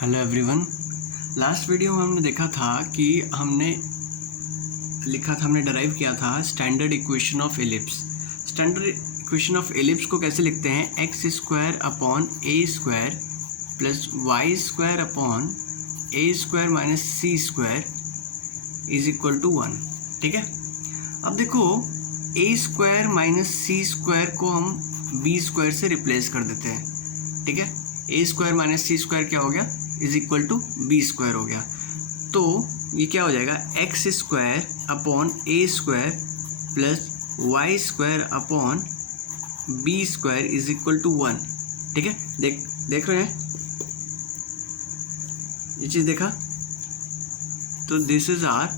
Hello everyone. Last video में हमने देखा था कि हमने डराइव किया था standard equation of ellipse. Standard equation of ellipse को कैसे लिखते हैं? X square upon a square plus y square upon a square minus c square is equal to 1। ठीक है, अब देखो a square minus c square को हम बी स्क्वायर से रिप्लेस कर देते हैं। ठीक है, a square minus c square क्या हो गया? Is equal to b square हो गया। तो ये क्या हो जाएगा? X square upon a square plus y square upon b square is equal to 1। ठीक है, देख रहे हैं ये चीज़ देखा? तो this is our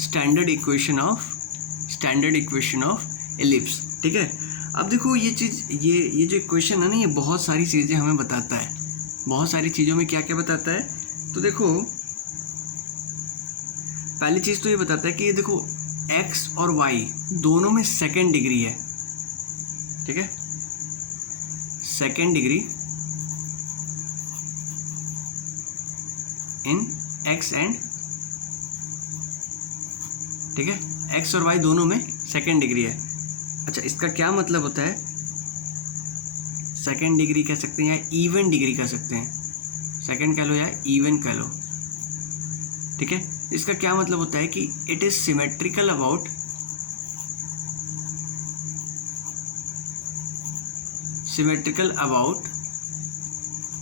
standard equation of ellipse. ठीक है, अब देखो ये चीज़ ये जो इक्वेशन है ना, ये बहुत सारी चीज़ें हमें बताता है। बहुत सारी चीज़ों में क्या क्या बताता है? तो देखो पहली चीज़ तो ये बताता है कि ये देखो x और y दोनों में सेकेंड डिग्री है। ठीक है, second degree in x and, ठीक है, x और y दोनों में सेकेंड डिग्री है। अच्छा, इसका क्या मतलब होता है? सेकेंड डिग्री कह सकते हैं या इवन डिग्री कह सकते हैं। सेकेंड कह लो या इवन कह लो। ठीक है, इसका क्या मतलब होता है कि it is symmetrical about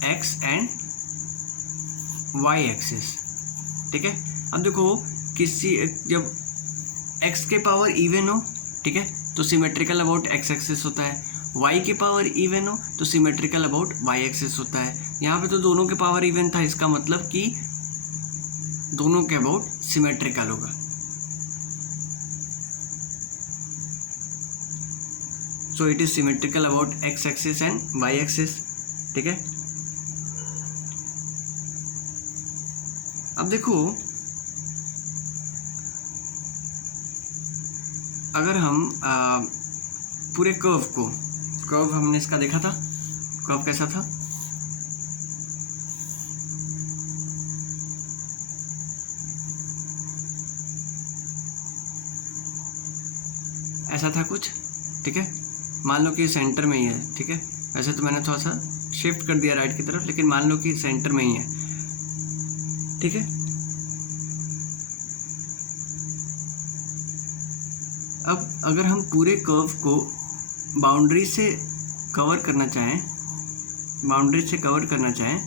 x and y axis. ठीक है, अब देखो जब एक्स के पावर इवन हो, ठीक है, तो सिमेट्रिकल अबाउट एक्स एक्सिस होता है। y के पावर इवन हो तो सिमेट्रिकल अबाउट y एक्सिस होता है। यहाँ पे तो दोनों के पावर इवन था, इसका मतलब कि दोनों के अबाउट सिमेट्रिकल होगा। So it is symmetrical about x axis and y axis. ठीक है, अब देखो अगर हम पूरे कर्व हमने इसका देखा था। कर्व कैसा था? ऐसा था कुछ। ठीक है, मान लो कि सेंटर में ही है। ठीक है, वैसे तो मैंने थोड़ा सा शिफ्ट कर दिया राइट की तरफ, लेकिन मान लो कि सेंटर में ही है। ठीक है, अब अगर हम पूरे कर्व को बाउंड्री से कवर करना चाहें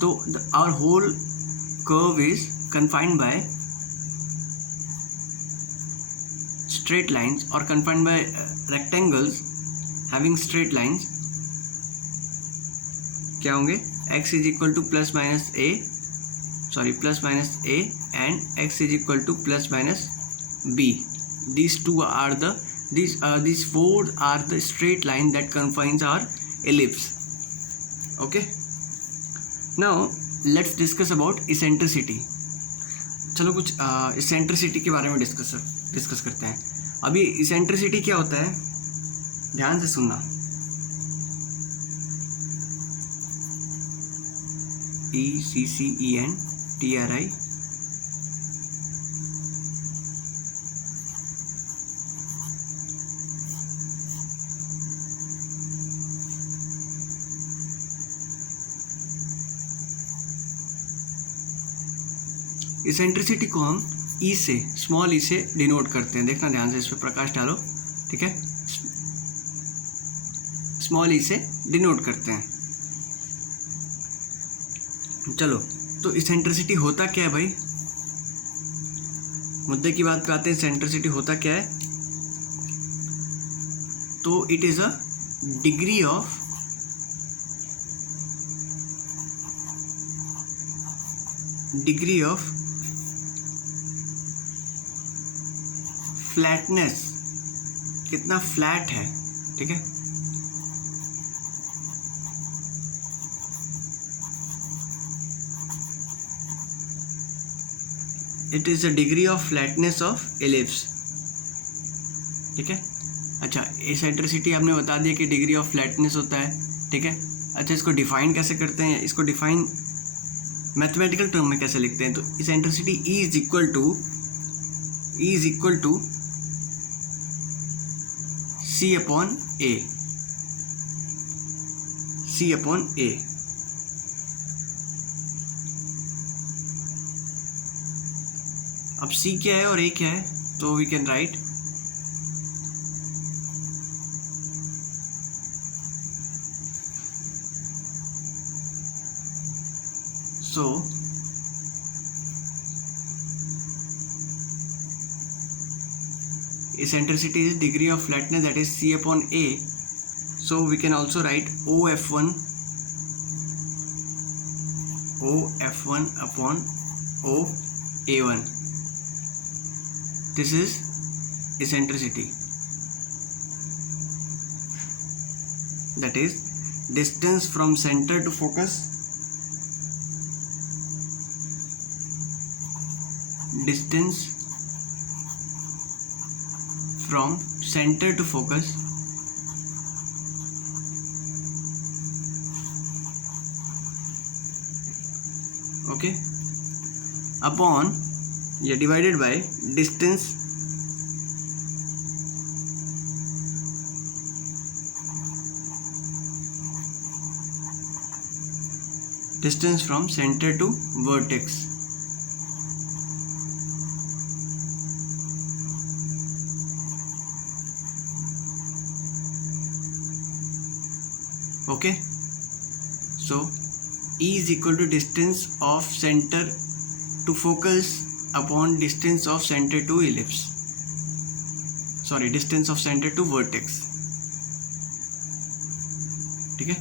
तो our whole curve is confined by straight lines और confined by rectangles having straight lines. क्या होंगे? x is equal to plus minus a and x is equal to plus minus b. These four are the straight line that confines our ellipse. Okay, now let's discuss about eccentricity. चलो कुछ eccentricity के बारे में discuss करते हैं। अभी eccentricity क्या होता है, ध्यान से सुनना। ECCENTRI इसेंट्रिसिटी को हम ई से, स्मॉल ई से डिनोट करते हैं। देखना ध्यान से, इस पर प्रकाश डालो। ठीक है, स्मॉल ई से डिनोट करते हैं। चलो, तो इसेंट्रिसिटी होता क्या है भाई? मुद्दे की बात करते हैं। इसेंट्रिसिटी होता क्या है? तो it is a degree of flatness, कितना फ्लैट है। ठीक है, it is a degree of flatness of ellipse. ठीक है, अच्छा, एसेंट्रिसिटी आपने बता दिया कि डिग्री ऑफ फ्लैटनेस होता है। ठीक है, अच्छा, इसको डिफाइन कैसे करते हैं? इसको डिफाइन मैथमेटिकल टर्म में कैसे लिखते हैं, तो eccentricity is equal to C upon A. अब सी क्या है और ए क्या है, तो we can write so eccentricity is degree of flatness, that is c upon a, so we can also write OF1 upon OA1. This is eccentricity, that is distance from center to focus, distance from center to focus okay, upon या divided by distance from center to vertex. Okay, so E is equal to distance of center to focus upon distance of center to ellipse, distance of center to vertex. ठीक है,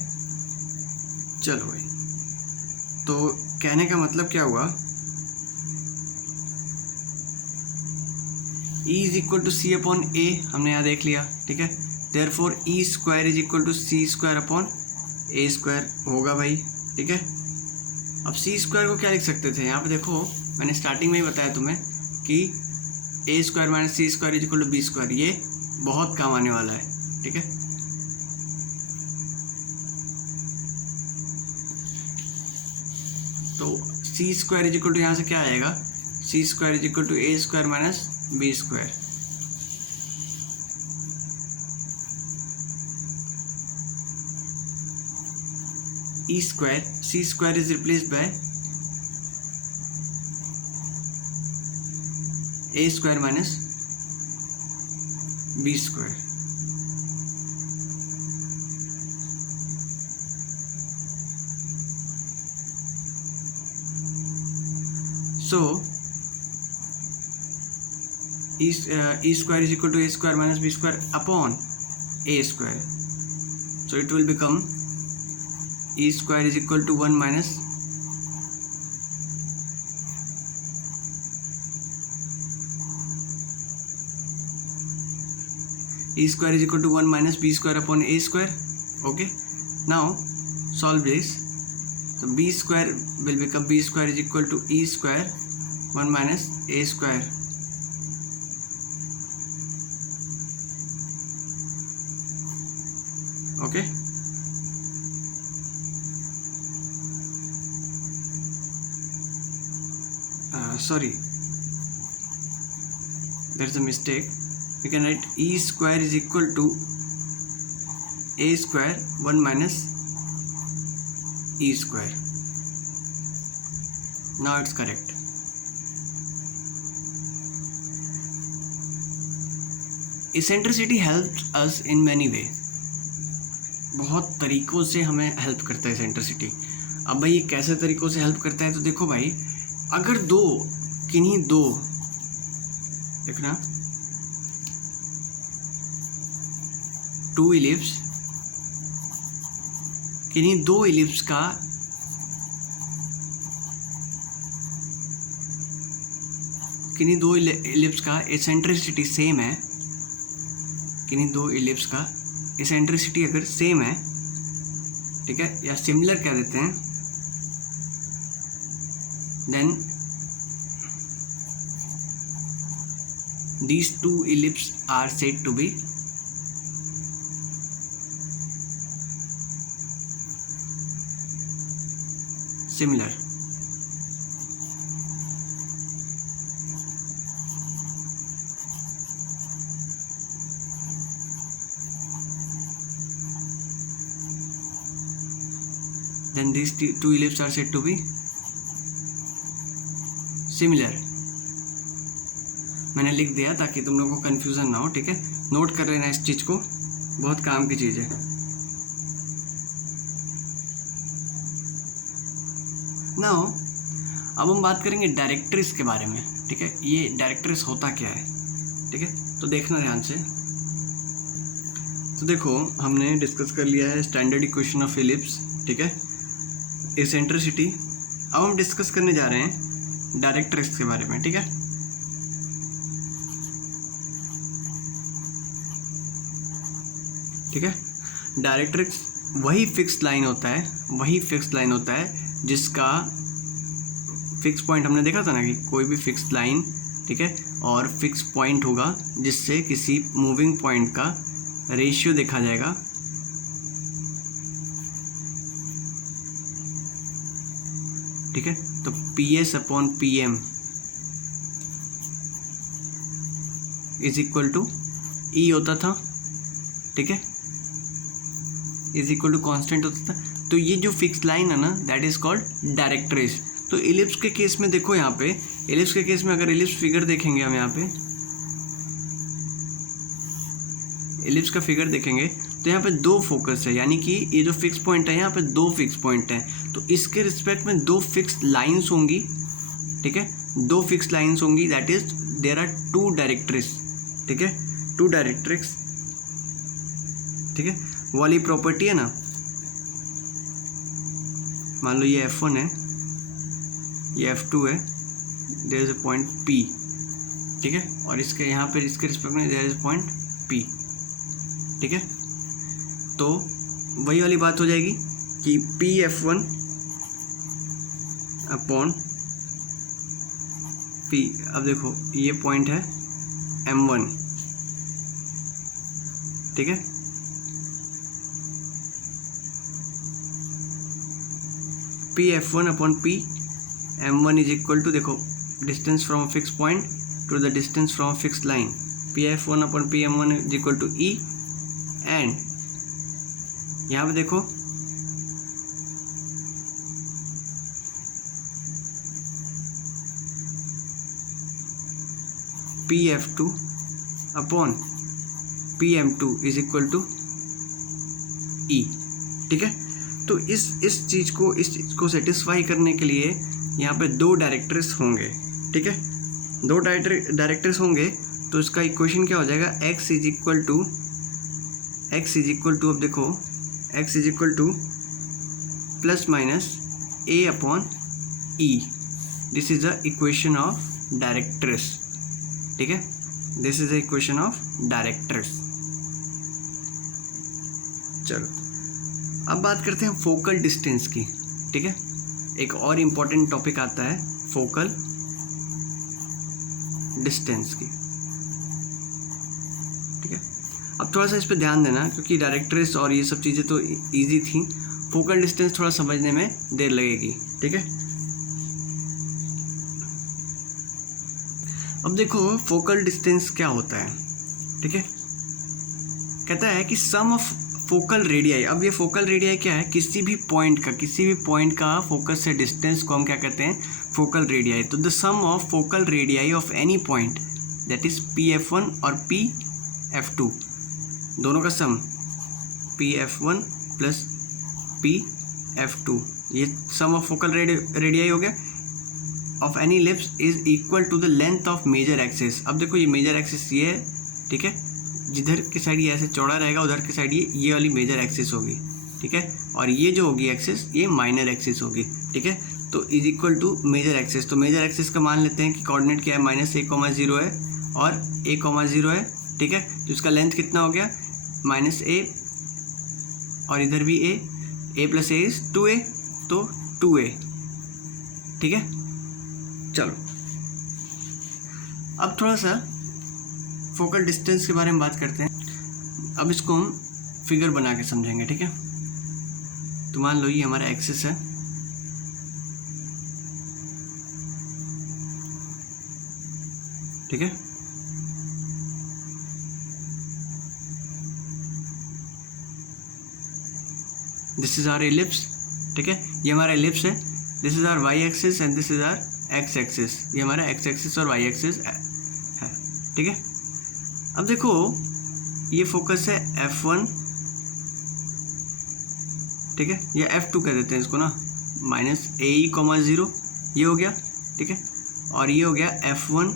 चलो भाई, तो कहने का मतलब क्या हुआ, E is equal to C upon A हमने यहाँ देख लिया, ठीक है, therefore E square is equal to C square upon A square होगा भाई, ठीक है। अब C square को क्या लिख सकते थे, यहाँ पे देखो मैंने स्टार्टिंग में ही बताया तुम्हें कि A square minus C square is equal to B square, ये बहुत काम आने वाला है, ठीक है। तो C square is equal to यहाँ से क्या आएगा, C square is equal to A square minus B square, E square, C square is replaced by A square minus B square. So E square is equal to A square minus B square upon A square. So it will become E square is equal to 1 minus E square is equal to 1 minus B square upon A square. Okay, now solve this. So B square will become B square is equal to E square 1 minus A square. Okay, sorry, there is a mistake. We can write E square is equal to A square 1 minus E square. Now it's correct. Eccentricity helps us in many ways. बहुत तरीक़ों से हमें help करता है eccentricity. अब भाई ये कैसे तरीक़ों से हेल्प करता है, तो देखो भाई, अगर किन्हीं दो देखना टू इलिप्स, किन्हीं दो इलिप्स का एसेंट्रिसिटी सेम है, किन्हीं दो इलिप्स का एसेंट्रिसिटी अगर सेम है, ठीक है, या सिमिलर कह देते हैं, then these two ellipses are said to be similar. then these two ellipses are said to be similar. मैंने लिख दिया ताकि तुम लोगों को कंफ्यूजन ना हो, ठीक है। नोट कर लेना इस चीज़ को, बहुत काम की चीज़ है। नाउ अब हम बात करेंगे डायरेक्ट्रिस के बारे में, ठीक है। ये डायरेक्ट्रिस होता क्या है, ठीक है, तो देखना ध्यान से। तो देखो हमने डिस्कस कर लिया है स्टैंडर्ड इक्वेशन ऑफ एलिप्स, ठीक है, एसेंट्रिसिटी। अब हम डिस्कस करने जा रहे हैं डायरेक्ट्रिक्स के बारे में, ठीक है। ठीक है, डायरेक्ट्रिक्स वही फिक्स लाइन होता है, जिसका फिक्स पॉइंट हमने देखा था ना कि कोई भी फिक्स लाइन, ठीक है, और फिक्स पॉइंट होगा जिससे किसी मूविंग पॉइंट का रेशियो देखा जाएगा, ठीक है। तो PS upon PM is equal to E होता था, ठीक है, इज इक्वल टू कॉन्स्टेंट होता था। तो ये जो फिक्स लाइन है ना, दैट इज कॉल्ड डायरेक्ट्रिस। तो एलिप्स के केस में देखो, यहाँ पे एलिप्स के केस में अगर एलिप्स फिगर देखेंगे हम, यहाँ पे एलिप्स का फिगर देखेंगे तो यहाँ पे दो फोकस है, यानी कि ये जो फिक्स पॉइंट है यहाँ पे दो फिक्स पॉइंट हैं। तो इसके रिस्पेक्ट में दो फिक्स लाइंस होंगी, ठीक है, दो फिक्स लाइंस होंगी, that is there are two directrix, ठीक है, टू डायरेक्ट्रिक्स, ठीक है। वाली प्रॉपर्टी है ना, मान लो ये F1 है, ये F2 है, there is a point P, ठीक है, और इसके यहाँ पे इसके रिस्पेक्ट में there is a point P, ठीक है। तो वही वाली बात हो जाएगी कि PF1 अपॉन P। अब देखो ये पॉइंट है M1, ठीक है, PF1 upon P, M1 is equal to, देखो distance from fix point to the distance from fix line, PF1 upon P M1 is equal to E, and यहाँ पे देखो PF2 upon PM2 is equal to E, ठीक है। तो इस चीज़ को satisfy करने के लिए यहाँ पे दो डायरेक्ट्रिस होंगे, ठीक है, दो डायरेक्ट्रिस होंगे। तो इसका इक्वेशन क्या हो जाएगा, x इज इक्वल टू, अब देखो x is equal to plus minus A upon E, this is the equation of directrix, ठीक है, this is the equation of directrix. चलो अब बात करते हैं फोकल डिस्टेंस की, ठीक है। एक और इम्पॉर्टेंट टॉपिक आता है फोकल डिस्टेंस की, ठीक है। अब थोड़ा सा इस पे ध्यान देना, क्योंकि डायरेक्ट्रिस और ये सब चीज़ें तो इजी थी, फोकल डिस्टेंस थोड़ा समझने में देर लगेगी, ठीक है। अब देखो फोकल डिस्टेंस क्या होता है, ठीक है, कहता है कि सम ऑफ फोकल रेडियाई। अब ये फोकल रेडियाई क्या है, किसी भी पॉइंट का फोकस से डिस्टेंस को हम क्या कहते हैं, फोकल रेडियाई। तो the sum of focal radii of any point, that is PF1 और PF2, दोनों का सम PF1 प्लस PF2, ये सम ऑफ फोकल रेडियाई हो गया, of any ellipse is equal to the length of major axis. अब देखो ये मेजर एक्सिस ये है, ठीक है, जिधर की साइड ये ऐसे चौड़ा रहेगा उधर की साइड ये वाली मेजर एक्सिस होगी, ठीक है, और ये जो होगी एक्सिस ये माइनर एक्सिस होगी, ठीक है। तो is equal to major axis. तो मेजर एक्सिस का मान लेते हैं कि कोऑर्डिनेट क्या है, -a,0 है और a,0 है, ठीक है। तो इसका लेंथ कितना हो गया, -a, और इधर भी a plus a is 2a, तो 2a, ठीक है। चलो अब थोड़ा सा फोकल डिस्टेंस के बारे में बात करते हैं। अब इसको हम फिगर बना के समझेंगे, ठीक है। तो मान लो ये हमारा एक्सिस है, ठीक है, दिस इज आवर एलिप्स, ठीक है, ये हमारा एलिप्स है, this is our y axis and this is our x axis, ये हमारा एक्स एक्सिस और वाई एक्सिस है, ठीक है। अब देखो ये फोकस है F1, ठीक है, या F2 कह देते हैं इसको ना, माइनस AE,0 ये हो गया, ठीक है, और ये हो गया F1,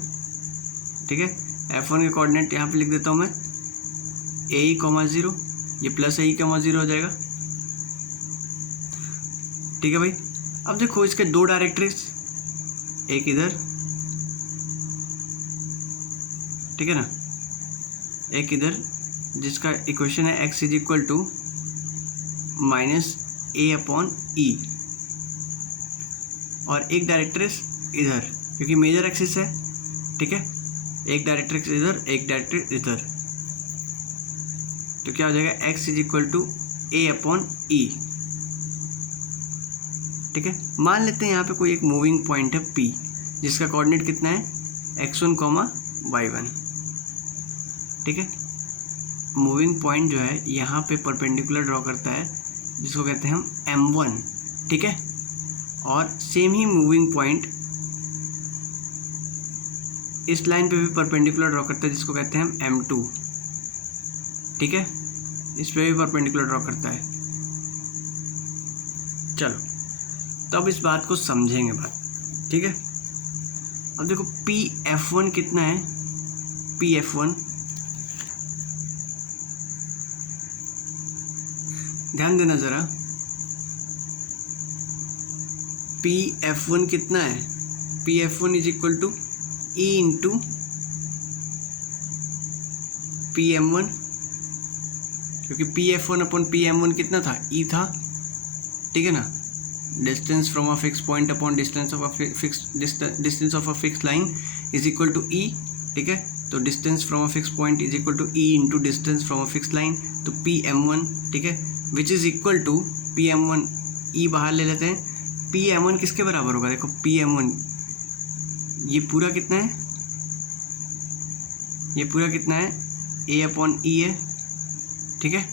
ठीक है। F1 के कोऑर्डिनेट यहाँ पे लिख देता हूँ मैं AE,0, ये प्लस AE,0 हो जाएगा, ठीक है भाई। अब देखो इसके दो डायरेक्ट्रिक्स, एक इधर, ठीक है ना, एक इधर, जिसका इक्वेशन है x is equal to -A/E, और एक डायरेक्ट्रिक्स इधर, क्योंकि मेजर एक्सिस है, ठीक है, एक डायरेक्ट्रिक्स इधर, एक डायरेक्ट्रिक्स इधर, तो क्या हो जाएगा x is equal to A/E, ठीक है। मान लेते हैं यहाँ पे कोई एक मूविंग पॉइंट है P, जिसका कोऑर्डिनेट कितना है x1, y1, ठीक है। मूविंग पॉइंट जो है यहाँ पे परपेंडिकुलर ड्रॉ करता है, जिसको कहते हैं हम M1, ठीक है, और सेम ही मूविंग पॉइंट इस लाइन पे भी परपेंडिकुलर ड्रॉ करता है, जिसको कहते हैं हम M2, ठीक है, इस पे भी परपेंडिकुलर ड्रॉ करता है। चलो तो अब इस बात को समझेंगे बात, ठीक है। अब देखो PF1 कितना है, PF1 ध्यान देना ज़रा, PF1 कितना है, PF1 is equal to E into PM1, क्योंकि PF1/PM1 कितना था, E था, ठीक है ना, distance from a fix point upon distance of a fix line is equal to E, ठीक है। तो distance from a fix point is equal to E into distance from a fix line, तो PM1, ठीक है, which is equal to PM1, E बाहर ले लेते हैं, PM1 किसके बराबर होगा, देखो PM1 ये पूरा कितना है, ये पूरा कितना है A/E है, ठीक है,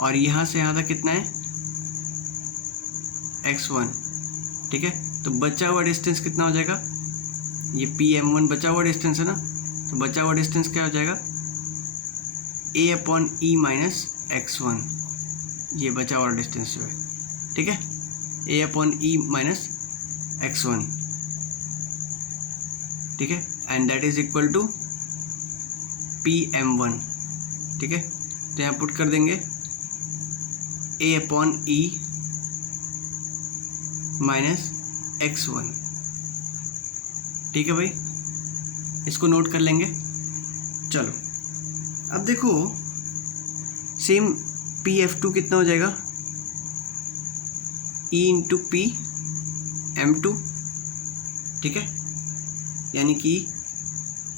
और यहाँ से यहाँ तक कितना है x1, ठीक है। तो बचा हुआ डिस्टेंस कितना हो जाएगा, ये PM1 बचा हुआ डिस्टेंस है ना, तो बचा हुआ डिस्टेंस क्या हो जाएगा A/E माइनस x1, ये बचा हुआ डिस्टेंस जो है, ठीक है, A/E माइनस x1, ठीक है, and that is equal to PM1, ठीक है। तो यहाँ पुट कर देंगे A/E माइनस x1, ठीक है भाई, इसको नोट कर लेंगे। चलो अब देखो सेम PF2 कितना हो जाएगा, E इंटू PM2, ठीक है, यानी कि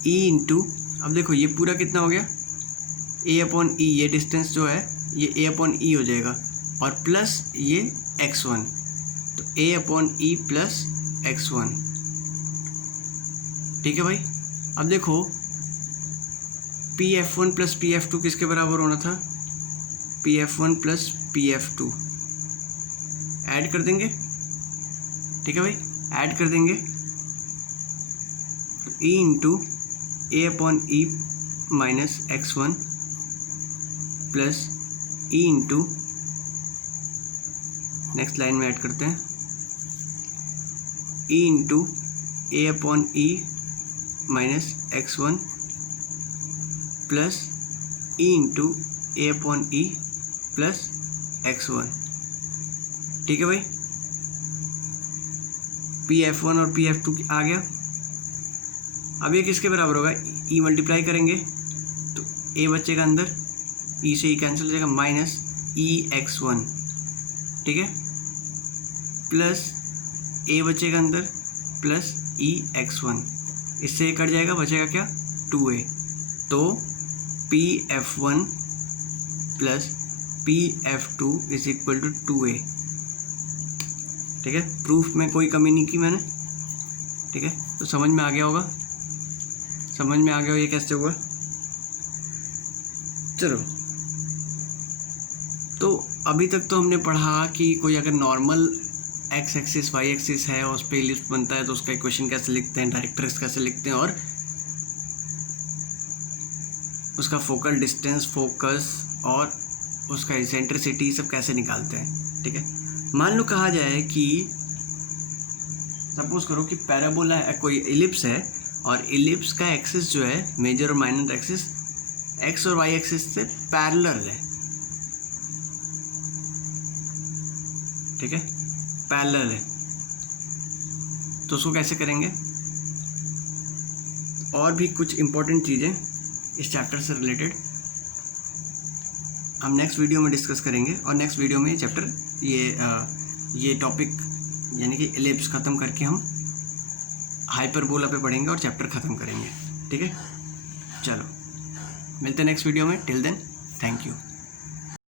E इंटू, अब देखो ये पूरा कितना हो गया A/E, ये डिस्टेंस जो है ये A/E हो जाएगा, और प्लस ये x1, तो A/E प्लस x1, ठीक है भाई। अब देखो PF1 प्लस PF2 किसके बराबर होना था, PF1 प्लस PF2 ऐड कर देंगे, ठीक है भाई, ऐड कर देंगे, तो E into A/E minus x1 plus E into, next line में ऐड करते हैं, E into A/E minus x1 plus E into A/E plus x1, ठीक है भाई। PF1 और PF2 आ गया। अब ये किसके बराबर होगा, E मल्टीप्लाई करेंगे तो A बचेगा अंदर, E से E कैंसिल हो जाएगा, माइनस EX1, ठीक है, प्लस A बचेगा अंदर प्लस EX1, इससे ये कट जाएगा, बचेगा क्या 2A, तो PF1 plus PF2 is equal to 2A, ठीक है। प्रूफ में कोई कमी नहीं की मैंने, ठीक है, तो समझ में आ गया होगा, समझ में आ गया हो ये कैसे हुआ। चलो तो अभी तक तो हमने पढ़ा कि कोई अगर normal x axis y axis है और उस पर एलिप्स बनता है तो उसका इक्वेशन कैसे लिखते हैं, डायरेक्ट्रिक्स कैसे लिखते हैं, और उसका फोकल डिस्टेंस, फोकस और उसका इसेंट्रिसिटी सब कैसे निकालते हैं। ठीक है, मान लो कहा जाए कि सपोज करो कि पैराबोला है, कोई इलिप्स है और इलिप्स का एक्सिस जो है मेजर और माइनर एक्सिस एक्स और वाई एक्सिस से पैरेलल है। ठीक है, पैरेलल है, तो उसको कैसे करेंगे। और भी कुछ इंपॉर्टेंट चीज़ें इस चैप्टर से रिलेटेड हम नेक्स्ट वीडियो में डिस्कस करेंगे, और नेक्स्ट वीडियो में चैप्टर ये टॉपिक यानी कि एलिप्स ख़त्म करके हम हाइपरबोला पे पढ़ेंगे और चैप्टर ख़त्म करेंगे। ठीक है, चलो मिलते हैं नेक्स्ट वीडियो में। Till then thank you.